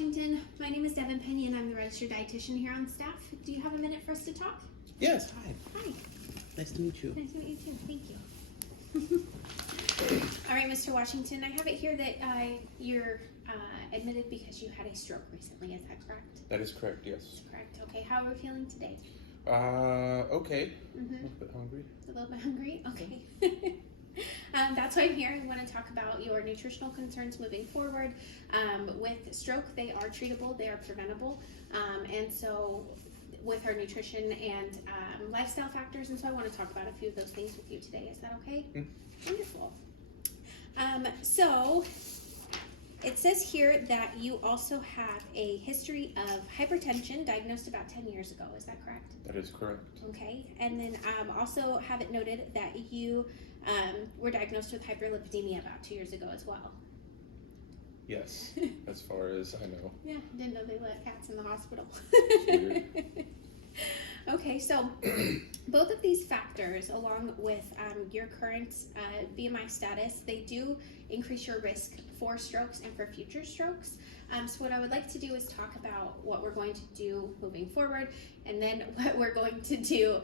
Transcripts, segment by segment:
Washington. My name is Devin Penny and I'm the registered dietitian here on staff. Do you have a minute for us to talk? Yes, hi. Hi. Nice to meet you. Nice to meet you too. Thank you. All right, Mr. Washington, I have it here that you're admitted because you had a stroke recently. Is that correct? That is correct, yes. That's correct. Okay, how are we feeling today? Okay. Mm-hmm. A little bit hungry. A little bit hungry? Okay. That's why I'm here. I want to talk about your nutritional concerns moving forward. With stroke, they are treatable, they are preventable. And so with our nutrition and lifestyle factors, and so I want to talk about a few of those things with you today. Is that okay? Mm. Wonderful. So it says here that you also have a history of hypertension diagnosed about 10 years ago. Is that correct? That is correct. Okay. And then also have it noted that you were diagnosed with hyperlipidemia about 2 years ago as well. Yes, as far as I know. Yeah, didn't know they let cats in the hospital. Weird. Okay, so both of these factors, along with your current BMI status, they do increase your risk for strokes and for future strokes. So what I would like to do is talk about what we're going to do moving forward, and then what we're going to do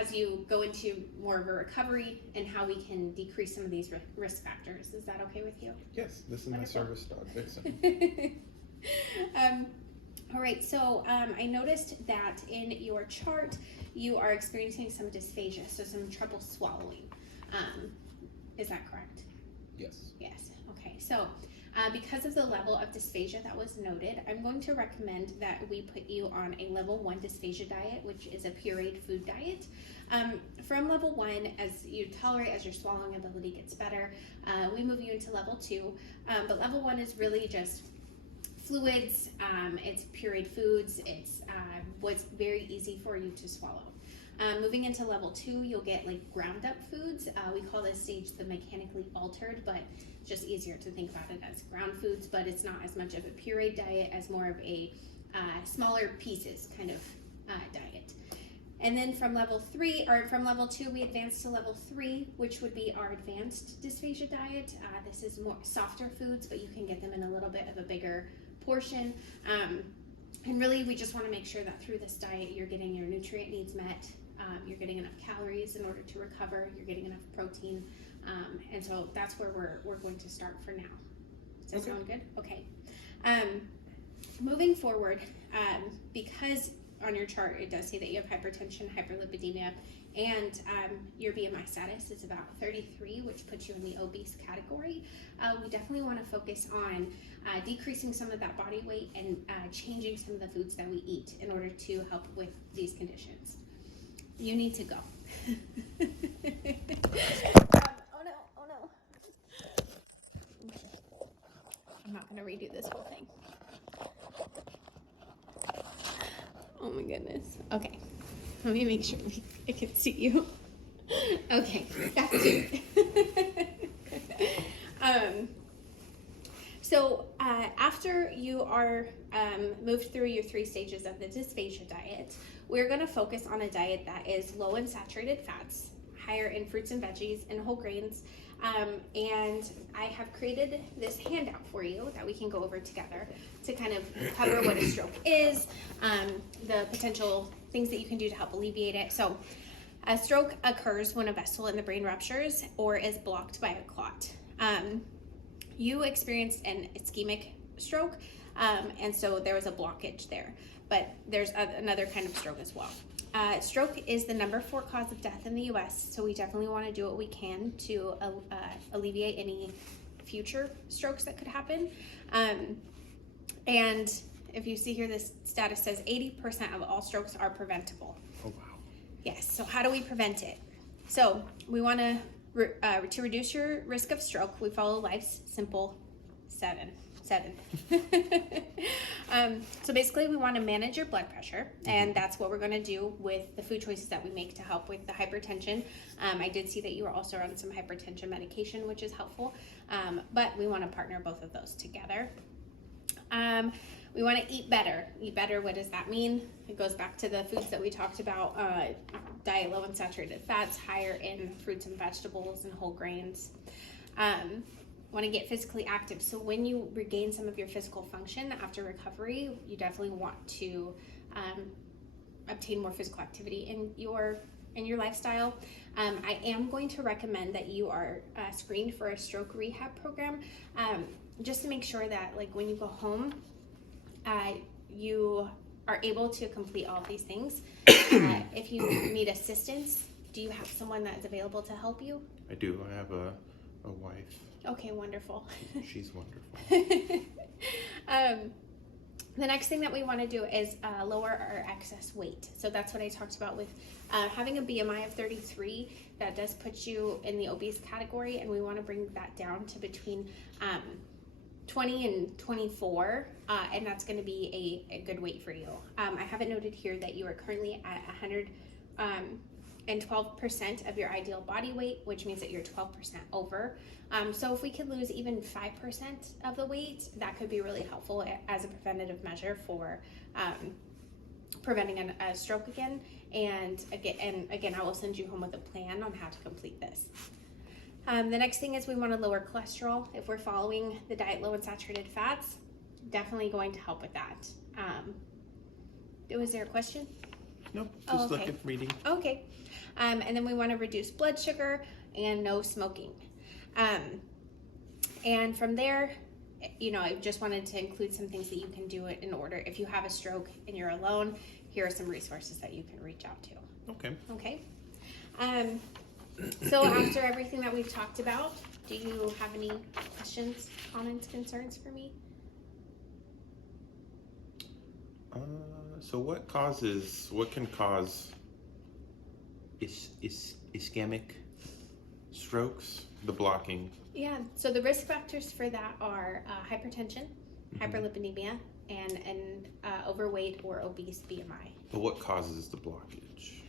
as you go into more of a recovery, and how we can decrease some of these risk factors. Is that okay with you? Yes, this is Wonderful. my service dog, Vixen. All right, so I noticed that in your chart, you are experiencing some dysphagia, so some trouble swallowing. Is that correct? Yes. Yes, okay. So because of the level of dysphagia that was noted, I'm going to recommend that we put you on a level 1 dysphagia diet, which is a pureed food diet. From level 1, as you tolerate, as your swallowing ability gets better, we move you into level 2. But level 1 is really just fluids, it's pureed foods, it's what's very easy for you to swallow. Moving into level 2, you'll get like ground up foods. We call this stage the mechanically altered, but it's just easier to think about it as ground foods, but it's not as much of a pureed diet as more of a smaller pieces kind of diet. And then from level 2, we advance to level 3, which would be our advanced dysphagia diet. This is more softer foods, but you can get them in a little bit of a bigger portion. And really, we just want to make sure that through this diet, you're getting your nutrient needs met, you're getting enough calories in order to recover, you're getting enough protein, and so that's where we're going to start for now. Does that sound good? Okay. Moving forward, because on your chart it does say that you have hypertension, hyperlipidemia, and your BMI status is about 33, which puts you in the obese category. We definitely want to focus on decreasing some of that body weight and changing some of the foods that we eat in order to help with these conditions. You need to go. Oh no. I'm not going to redo this whole thing. Oh my goodness. Okay. Let me make sure I can see you. Okay, back to it. So after you are moved through your 3 stages of the dysphagia diet, we're going to focus on a diet that is low in saturated fats, higher in fruits and veggies and whole grains. And I have created this handout for you that we can go over together to kind of cover what a stroke is, the potential things that you can do to help alleviate it. So a stroke occurs when a vessel in the brain ruptures or is blocked by a clot. You experienced an ischemic stroke, and so there was a blockage there, but there's another kind of stroke as well. Stroke is the number 4 cause of death in the U.S., so we definitely want to do what we can to alleviate any future strokes that could happen. And if you see here, this status says 80% of all strokes are preventable. Oh, wow. Yes, so how do we prevent it? So we want to reduce your risk of stroke, we follow life's simple 7. So basically we want to manage your blood pressure, and that's what we're going to do with the food choices that we make to help with the hypertension. I did see that you were also on some hypertension medication, which is helpful, but we want to partner both of those together. We want to eat better. Eat better, what does that mean? It goes back to the foods that we talked about, diet low in saturated fats, higher in fruits and vegetables and whole grains. want to get physically active. So when you regain some of your physical function after recovery, you definitely want to obtain more physical activity in your lifestyle. I am going to recommend that you are screened for a stroke rehab program, just to make sure that like when you go home, you are able to complete all of these things. If you need assistance, do you have someone that's available to help you? I do. I have a wife. Okay, wonderful. She's wonderful. The next thing that we want to do is lower our excess weight. So that's what I talked about with having a BMI of 33. That does put you in the obese category, and we want to bring that down to between 20 and 24, and that's going to be a good weight for you. I have it noted here that you are currently at 112% of your ideal body weight, which means that you're 12% over. So if we could lose even 5% of the weight, that could be really helpful as a preventative measure for preventing a stroke again. And again, I will send you home with a plan on how to complete this. The next thing is we want to lower cholesterol. If we're following the diet low in saturated fats, definitely going to help with that. Was there a question? Nope, just okay. reading. Okay. And then we want to reduce blood sugar and no smoking. And from there, I just wanted to include some things that you can do in order. If you have a stroke and you're alone, here are some resources that you can reach out to. Okay. Okay. So after everything that we've talked about, do you have any questions, comments, concerns for me? So what can cause ischemic strokes? The blocking. Yeah, so the risk factors for that are hypertension, hyperlipidemia, and overweight or obese BMI. But what causes the blockage?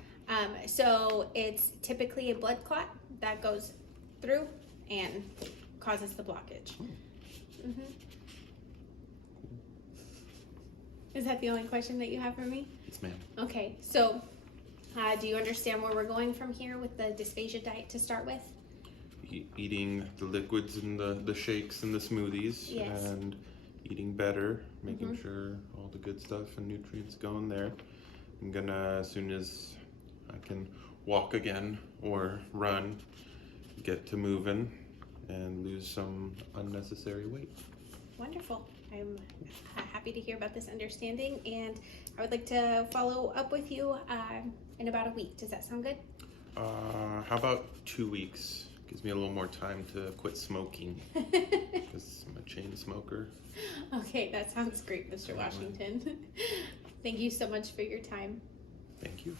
So it's typically a blood clot that goes through and causes the blockage. Is that the only question that you have for me? Yes, ma'am. Okay, so do you understand where we're going from here with the dysphagia diet to start with? Eating the liquids and the shakes and the smoothies. Yes. And eating better, making sure all the good stuff and nutrients go in there. I'm gonna, as soon as I can walk again or run, get to moving and lose some unnecessary weight. Wonderful. I'm happy to hear about this understanding, and I would like to follow up with you in about a week. Does that sound good? How about 2 weeks? Gives me a little more time to quit smoking because I'm a chain smoker. Okay, that sounds great, Mr. Washington. Thank you so much for your time. Thank you.